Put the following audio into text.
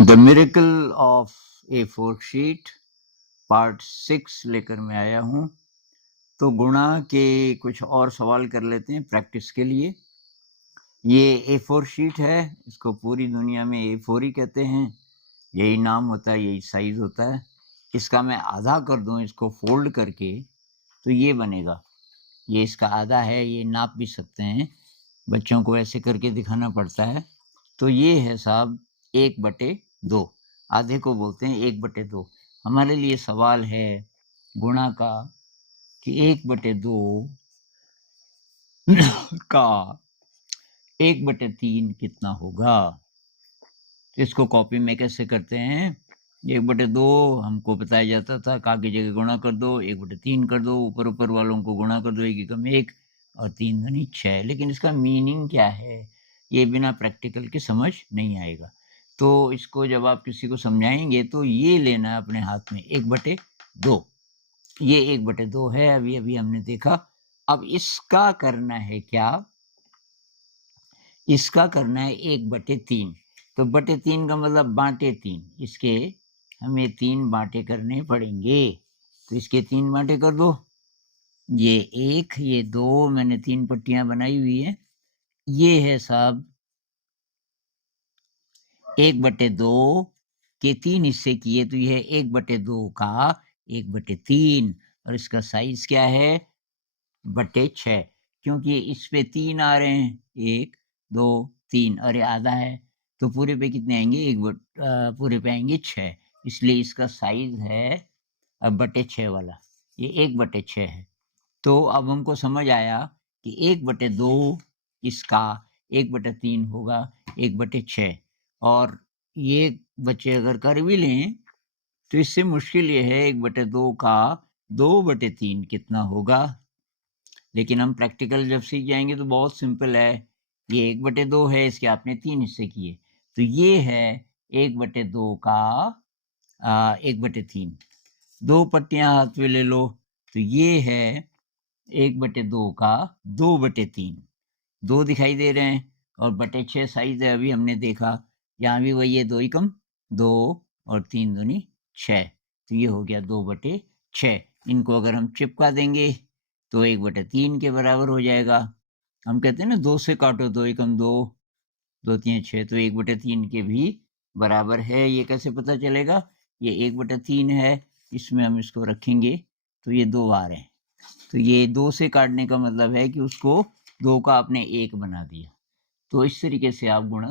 The miracle of A four sheet part 6 लेकर मैं आया हूँ। तो गुणा के कुछ और सवाल कर लेते हैं प्रैक्टिस के लिए। ये A4 शीट है, इसको पूरी दुनिया में A4 ही कहते हैं, यही नाम होता है, यही साइज होता है। इसका मैं आधा कर दूं इसको फोल्ड करके तो ये बनेगा। ये इसका आधा है, ये नाप भी सकते हैं, बच्चों को ऐसे करके दिखाना पड़ता है। तो ये है साहब 1/2, आधे को बोलते हैं 1/2। हमारे लिए सवाल है गुणा का कि 1/2 का 1/3 कितना होगा। तो इसको कॉपी में कैसे करते हैं, 1/2 हमको बताया जाता था, का की जगह गुणा कर दो, 1/3 कर दो, ऊपर ऊपर वालों को गुणा कर दो, 1 एकम 1 और 3 दूनी 6। लेकिन इसका मीनिंग क्या है ये बिना प्रैक्टिकल के समझ नहीं आएगा। तो इसको जब आप किसी को समझाएंगे तो ये लेना अपने हाथ में 1/2। ये 1/2 है, अभी अभी हमने देखा। अब इसका करना है क्या, इसका करना है 1/3। तो बटे 3 का मतलब बांटे 3, इसके हमें 3 बांटे करने पड़ेंगे। तो इसके 3 बांटे कर दो, ये 1, ये 2, मैंने 3 पट्टियां बनाई हुई है। ये है साहब 1/2 के 3 हिस्से किए, तो यह 1/2 का 1/3। और इसका साइज क्या है, /6, क्योंकि इस पे 3 आ रहे हैं, 1 2 3 और ये आधा है, तो पूरे पे कितने आएंगे, पूरे पे आएंगे 6। इसलिए इसका साइज है /6 वाला, ये 1/6 है। तो अब हमको समझ आया कि 1/2 इसका 1/3 होगा 1/6। और ये बच्चे अगर कर भी लें तो इससे मुश्किल ये है 1/2 का 2/3 कितना होगा। लेकिन हम प्रैक्टिकल जब सीख जाएंगे तो बहुत सिंपल है। ये 1/2 है, इसके आपने 3 हिस्से किए, तो ये है 1/2 का 1/3। 2 पट्टियां हाथ में ले लो, तो ये है 1/2 का 2/3। 2 दिखाई दे रहे हैं और /6 साइज है, अभी हमने देखा। यहाँ भी वही है, 2 एकम 2 और 3 दूनी 6, तो ये हो गया 2/6। इनको अगर हम चिपका देंगे तो 1/3 के बराबर हो जाएगा। हम कहते हैं ना 2 से काटो, 2 एकम 2, 2 3 6, तो 1/3 के भी बराबर है। ये कैसे पता चलेगा, ये 1/3 है, इसमें हम इसको रखेंगे तो ये 2 आ रहे हैं, तो ये 2 से काटने का मतलब है कि उसको 2 का आपने 1 बना दिया। तो इस तरीके से आप गुणा